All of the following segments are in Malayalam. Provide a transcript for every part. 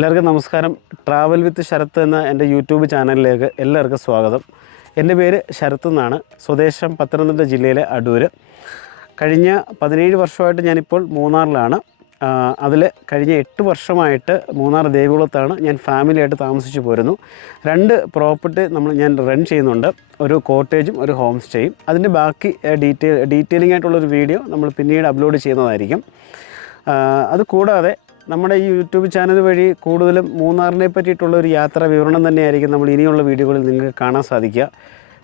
എല്ലാവർക്കും നമസ്കാരം. ട്രാവൽ വിത്ത് ശരത്ത് എന്ന എൻ്റെ യൂട്യൂബ് ചാനലിലേക്ക് എല്ലാവർക്കും സ്വാഗതം. എൻ്റെ പേര് ശരത്ത് എന്നാണ്. സ്വദേശം പത്തനംതിട്ട ജില്ലയിലെ അടൂർ. കഴിഞ്ഞ 17 വർഷമായിട്ട് ഞാനിപ്പോൾ മൂന്നാറിലാണ്. അതിൽ കഴിഞ്ഞ 8 വർഷമായിട്ട് മൂന്നാർ ദേവികുളത്താണ് ഞാൻ ഫാമിലിയായിട്ട് താമസിച്ചു പോരുന്നു. 2 പ്രോപ്പർട്ടി ഞാൻ റൺ ചെയ്യുന്നുണ്ട്, ഒരു കോട്ടേജും ഒരു ഹോം സ്റ്റേയും. അതിൻ്റെ ബാക്കി ഡീറ്റെയിലിംഗ് ആയിട്ടുള്ളൊരു വീഡിയോ നമ്മൾ പിന്നീട് അപ്ലോഡ് ചെയ്യുന്നതായിരിക്കും. അതുകൂടാതെ നമ്മുടെ ഈ യൂട്യൂബ് ചാനൽ വഴി കൂടുതലും മൂന്നാറിനെ പറ്റിയിട്ടുള്ളൊരു യാത്രാ വിവരണം തന്നെയായിരിക്കും നമ്മൾ ഇനിയുള്ള വീഡിയോകളിൽ നിങ്ങൾക്ക് കാണാൻ സാധിക്കുക.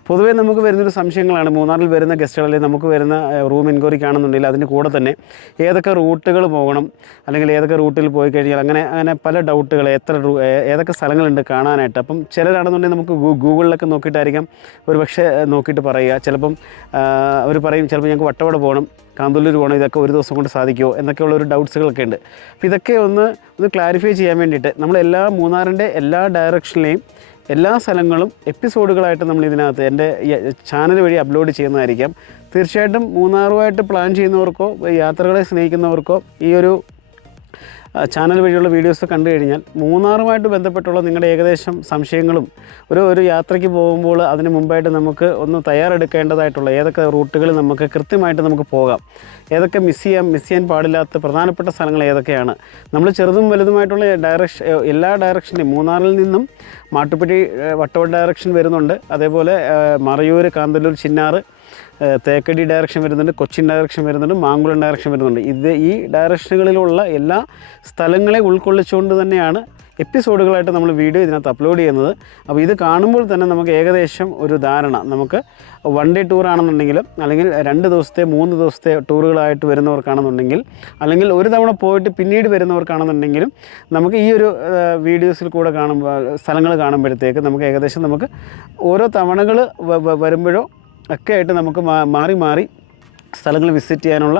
പൊതുവേ നമുക്ക് വരുന്നൊരു സംശയങ്ങളാണ്, മൂന്നാറിൽ വരുന്ന ഗസ്റ്റുകളിൽ നമുക്ക് വരുന്ന റൂം എൻക്വയറിക്കാണെന്നുണ്ടെങ്കിൽ അതിന് കൂടെ തന്നെ ഏതൊക്കെ റൂട്ടുകൾ പോകണം, അല്ലെങ്കിൽ ഏതൊക്കെ റൂട്ടിൽ പോയി കഴിഞ്ഞാൽ അങ്ങനെ പല ഡൗട്ടുകൾ, ഏതൊക്കെ സ്ഥലങ്ങളുണ്ട് കാണാനായിട്ട്. അപ്പം ചിലരാണെന്നുണ്ടെങ്കിൽ നമുക്ക് ഗൂഗിളിലൊക്കെ നോക്കിയിട്ടായിരിക്കാം ഒരു പക്ഷേ നോക്കിയിട്ട് പറയുക. ചിലപ്പം അവർ പറയും ചിലപ്പോൾ ഞങ്ങൾക്ക് വട്ടവട പോകണം, കാന്തല്ലൂർ പോകണം, ഇതൊക്കെ ഒരു ദിവസം കൊണ്ട് സാധിക്കുമോ എന്നൊക്കെയുള്ളൊരു ഡൗട്ട്സുകളൊക്കെ ഉണ്ട്. അപ്പോൾ ഇതൊക്കെ ഒന്ന് ക്ലാരിഫൈ ചെയ്യാൻ വേണ്ടിയിട്ട് നമ്മൾ മൂന്നാറിൻ്റെ എല്ലാ ഡയറക്ഷനിലെയും എല്ലാ സ്ഥലങ്ങളും എപ്പിസോഡുകളായിട്ട് നമ്മൾ ഇതിനകത്ത് എൻ്റെ ചാനൽ വഴി അപ്ലോഡ് ചെയ്യുന്നതായിരിക്കാം. തീർച്ചയായിട്ടും മൂന്നാറുമായിട്ട് പ്ലാൻ ചെയ്യുന്നവർക്കോ യാത്രകളെ സ്നേഹിക്കുന്നവർക്കോ ഈ ഒരു ചാനൽ വഴിയുള്ള വീഡിയോസ് കണ്ടു കഴിഞ്ഞാൽ മൂന്നാറുമായിട്ട് ബന്ധപ്പെട്ടുള്ള നിങ്ങളുടെ ഏകദേശം സംശയങ്ങളും ഒരു യാത്രയ്ക്ക് പോകുമ്പോൾ അതിന് മുമ്പായിട്ട് നമുക്ക് ഒന്ന് തയ്യാറെടുക്കേണ്ടതായിട്ടുള്ള ഏതൊക്കെ റൂട്ടുകൾ നമുക്ക് കൃത്യമായിട്ട് നമുക്ക് പോകാം, ഏതൊക്കെ മിസ് ചെയ്യാൻ പാടില്ലാത്ത പ്രധാനപ്പെട്ട സ്ഥലങ്ങൾ ഏതൊക്കെയാണ്, നമ്മൾ ചെറുതും വലുതുമായിട്ടുള്ള എല്ലാ ഡയറക്ഷനെയും മൂന്നാറിൽ നിന്നും മാട്ടുപ്പെട്ടി വട്ടവട ഡയറക്ഷൻ വരുന്നുണ്ട്, അതേപോലെ മറയൂർ, കാന്തല്ലൂർ, ചിന്നാറ്, തേക്കടി ഡയറക്ഷൻ വരുന്നുണ്ട്, കൊച്ചിൻ ഡയറക്ഷൻ വരുന്നുണ്ട്, മാങ്കുളം ഡയറക്ഷൻ വരുന്നുണ്ട്. ഈ ഡയറക്ഷനുകളിലുള്ള എല്ലാ സ്ഥലങ്ങളെ ഉൾക്കൊള്ളിച്ചുകൊണ്ട് തന്നെയാണ് എപ്പിസോഡുകളായിട്ട് നമ്മൾ വീഡിയോ ഇതിനകത്ത് അപ്ലോഡ് ചെയ്യുന്നത്. അപ്പോൾ ഇത് കാണുമ്പോൾ തന്നെ നമുക്ക് ഏകദേശം ഒരു ധാരണ, നമുക്ക് 1 ഡേ ടൂർ ആണെന്നുണ്ടെങ്കിലും, അല്ലെങ്കിൽ 2 ദിവസത്തെ 3 ദിവസത്തെ ടൂറുകളായിട്ട് വരുന്നവർക്കാണെന്നുണ്ടെങ്കിൽ, അല്ലെങ്കിൽ ഒരു തവണ പോയിട്ട് പിന്നീട് വരുന്നവർക്കാണെന്നുണ്ടെങ്കിലും നമുക്ക് ഈ ഒരു വീഡിയോസിൽ കൂടെ സ്ഥലങ്ങൾ കാണുമ്പോഴത്തേക്ക് നമുക്ക് ഏകദേശം നമുക്ക് ഓരോ തവണകൾ വരുമ്പോഴോ ഒക്കെ ആയിട്ട് നമുക്ക് മാറി സ്ഥലങ്ങൾ വിസിറ്റ് ചെയ്യാനുള്ള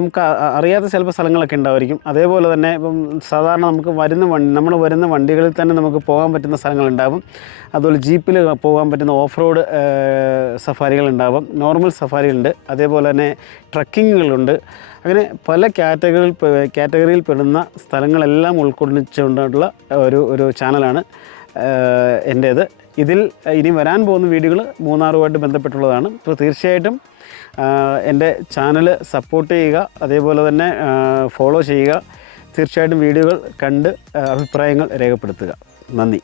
നമുക്ക് അറിയാത്ത ചിലപ്പോൾ സ്ഥലങ്ങളൊക്കെ ഉണ്ടായിരിക്കും. അതേപോലെ തന്നെ ഇപ്പം സാധാരണ നമുക്ക് നമ്മൾ വരുന്ന വണ്ടികളിൽ തന്നെ നമുക്ക് പോകാൻ പറ്റുന്ന സ്ഥലങ്ങളുണ്ടാകും. അതുപോലെ ജീപ്പിൽ പോകാൻ പറ്റുന്ന ഓഫ് റോഡ് സഫാരികളുണ്ടാകും, നോർമൽ സഫാരികളുണ്ട്, അതേപോലെ തന്നെ ട്രക്കിങ്ങുകളുണ്ട്. അങ്ങനെ പല കാറ്റഗറിയിൽ പെടുന്ന സ്ഥലങ്ങളെല്ലാം ഉൾക്കൊള്ളിച്ചുകൊണ്ടുള്ള ഒരു ചാനലാണ് എൻ്റേത്. ഇതിൽ ഇനി വരാൻ പോകുന്ന വീഡിയോകൾ മൂന്നാറുമായിട്ട് ബന്ധപ്പെട്ടുള്ളതാണ്. അപ്പോൾ തീർച്ചയായിട്ടും എൻ്റെ ചാനൽ സപ്പോർട്ട് ചെയ്യുക, അതേപോലെ തന്നെ ഫോളോ ചെയ്യുക. തീർച്ചയായിട്ടും വീഡിയോകൾ കണ്ട് അഭിപ്രായങ്ങൾ രേഖപ്പെടുത്തുക. നന്ദി.